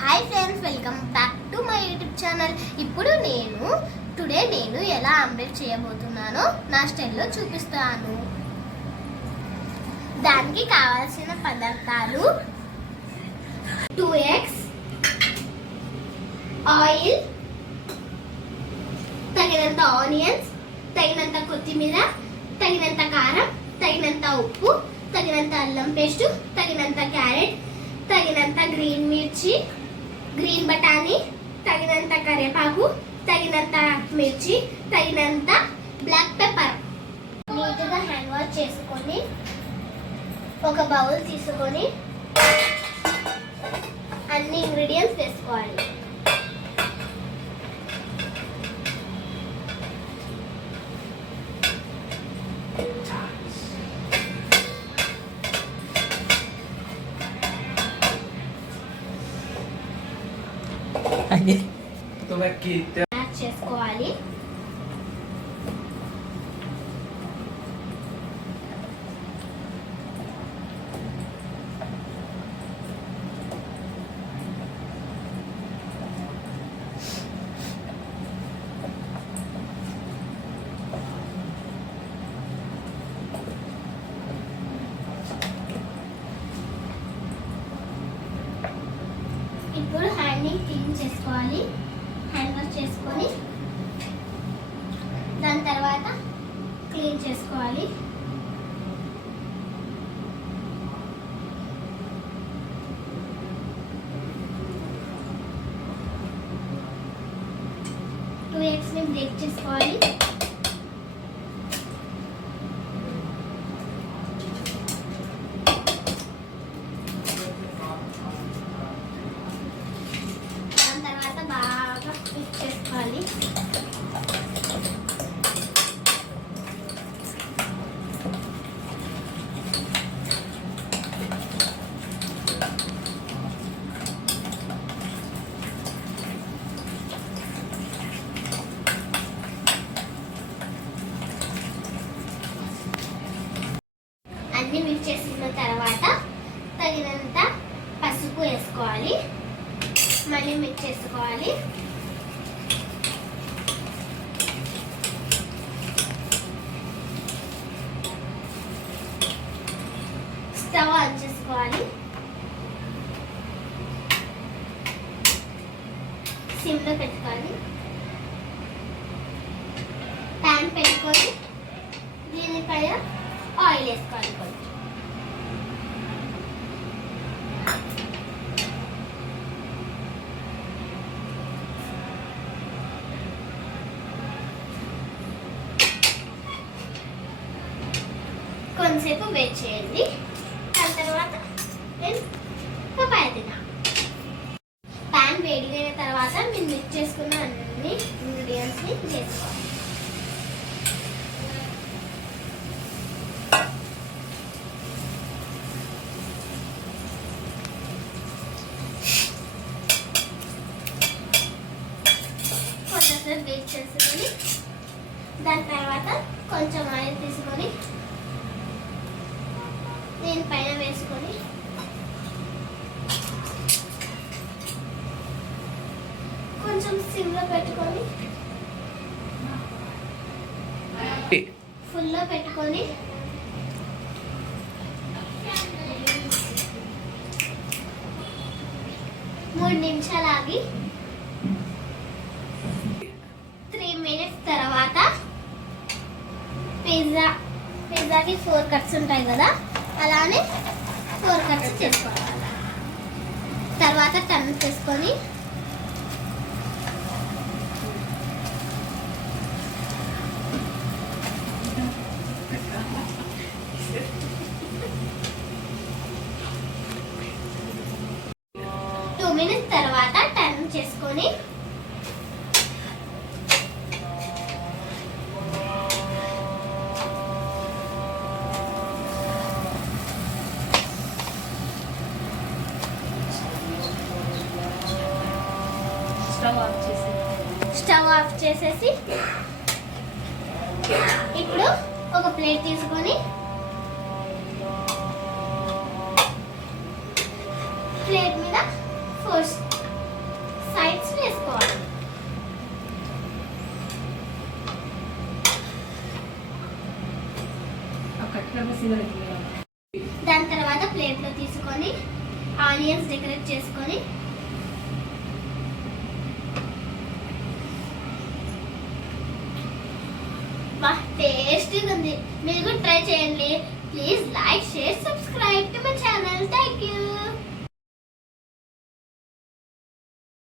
Hi friends, welcome back to my YouTube channel. Today నేను ఎలా ఆమ్లెట్ చేయబోతున్నానో నా స్టైల్లో చూపిస్తాను. దానికి కావాల్సిన పదార్థాలు 2 eggs, ఆయిల్, తగినంత ఆనియన్స్, తగినంత కొత్తిమీర, తగినంత కారం, తగినంత ఉప్పు, తగినంత అల్లం పేస్ట్, తగినంత క్యారెట్, తగినంత గ్రీన్ మిర్చి, గ్రీన్ బఠానీ, తగినంత కరివేపాకు, తగినంత మిర్చి, తగినంత బ్లాక్ పెప్పర్. నీట్గా హ్యాండ్ వాష్ చేసుకొని ఒక బౌల్ తీసుకొని అన్ని ఇంగ్రీడియంట్స్ వేసుకోవాలి. యాడ్ చేసుకోవాలి. ఇప్పుడు హ్యాండ్ని క్లీన్ చేసుకోవాలి. హ్యాండ్ వాష్ చేసుకొని దాని తర్వాత క్లీన్ చేసుకోవాలి. టూ ఎగ్స్ని బ్రేక్ చేసుకోవాలి. చేసుకోవాలి. అన్ని మిక్స్ చేసిన తర్వాత తగినంత పసుపు వేసుకోవాలి. మళ్ళీ మిక్స్ చేసుకోవాలి. స్టవ్ ఆన్ చేసుకోవాలి. సిమ్లో పెట్టుకోవాలి. ప్యాన్ పెట్టుకొని దీనిపైన ఆయిల్ వేసుకోవాలి. కొంచెంసేపు వెయిట్ చేయండి. దాని తర్వాత నేను పపాయ తిన్నా. ప్యాన్ వేడిగైన తర్వాత మీరు మిక్స్ చేసుకున్న అన్ని ఇంగ్రీడియంట్స్ని వేసుకోవాలి. కొంచెంసేపు వెయిట్ చేసుకొని దాని తర్వాత కొంచెం ఆయిల్ తీసుకొని దీని పైన వేసుకొని కొంచెం సిమ్లో పెట్టుకొని ఫుల్లో పెట్టుకొని మూడు నిమిషాలు ఆగి 3 minutes తర్వాత పిజ్జాకి 4 cuts ఉంటాయి కదా, అలానే 4 cuts చేసుకోవాలి. తర్వాత టర్న్ చేసుకొని టూ మినిట్స్ తర్వాత టర్న్ చేసుకొని స్టవ్ ఆఫ్ చేసేసి ఇప్పుడు ఒక ప్లేట్ తీసుకొని ప్లేట్ మీద దాని తర్వాత ప్లేట్లో తీసుకొని ఆనియన్స్ డెకరేట్ చేసుకొని టేస్టీగా ఉంది. మీరు కూడా ట్రై చేయండి. Please like, share, subscribe to my channel. Thank you.